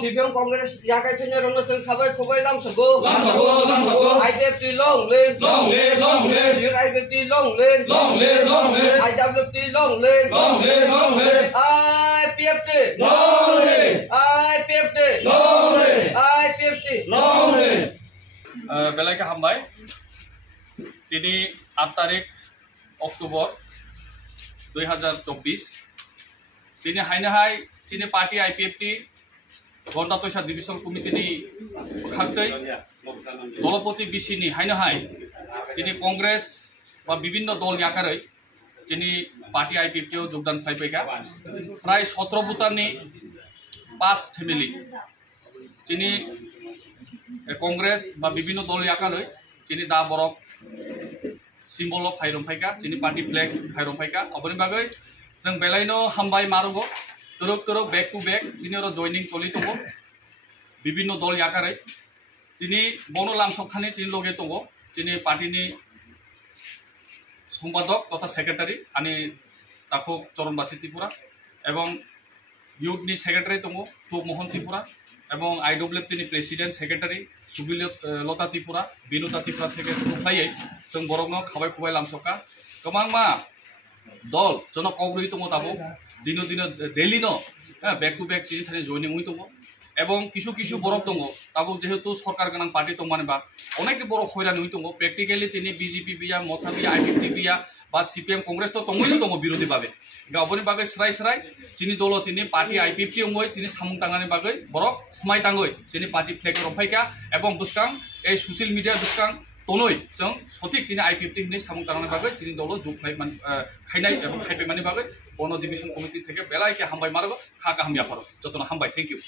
CPM Congress jagai punya rono sel khabai khobai lam sago IPFT long lane your IPFT long lane IWFT long lane IPFT बेलायके हामबाय दिनै 8 तारिख अक्ट'बर 2024 दिनै हायनाहाय दिनै party IPFT गणतन्त्र division कमिटिनि खाक्तै दलपति बिसिनि हायनाहाय दिनै कांग्रेस बा विभिन्न दलनि आकारै दिनै पार्टी IPFT आव योगदान खालामफैगा प्राय 17 भुटाननि 5 फेमिलि दिनै कांग्रेस बा विभिन्न दलनि आकारै दिनै दा बरक सिम्बल अफ फायरमफायका दिनै पार्टी फ्लेग फायरमफायका अबनि बागै जों बेलायनो हामबाय मारुगो तरक बैक टू बैक जिनियर जॉइनिंग चलि दङ विभिन्न दल आकारै दिनै बनो लामसखानि दिन लगे दङ दिनै पार्टीनि सम्पादक तथा सेक्रेटारि आनि ताखो चरणबासी त्रिपुरा एवं यूथनि सेक्रेटारि दङ टुक मोहन त्रिपुरा एवं IWFT नि प्रेसिडेंट सेक्रेटारि सुबिलता त्रिपुरा बिनुता त्रिपुरा থেকে खुफायै जों बरंनो खाबाय खुबाय लामसका गोबांमा दल जन कग्रही दङ दाबो दिनो डेली नो बैक टू बैक चिनि थाने जॉइनिं हुई दङ एवं किछु किछु बरक दङ दाबो जेहेतु सरकार गोनां पार्टी दं मानेबा अनेक बरक खयरानि हुई दङ प्रेक्टिकली तिनि बीजेपी बिया मथा बिया IPFT बिया बा CPM कांग्रेस तो तंगैनो दङ बिरोधी बागै गावनि बागै स्राय चिनि दल तिनि पार्टी IPFT अंगै तिनि सामुं तांगानि बागै बरक स्माय तांगै चिनि पार्टी फ्लेग रफायका एवं बुसकां ए सोशल मीडिया बुसकां तनै जों सठिक तिनि IPFT नि सामुं तांगानि बागै चिनि दल जुगफाय मान खायनाय एवं खायफायमानि बागै बन डिविजन कमिटि থেকে बेलायके हामबाय मारगो खा गाहाम याफार जतन हामबाय थैंक यू।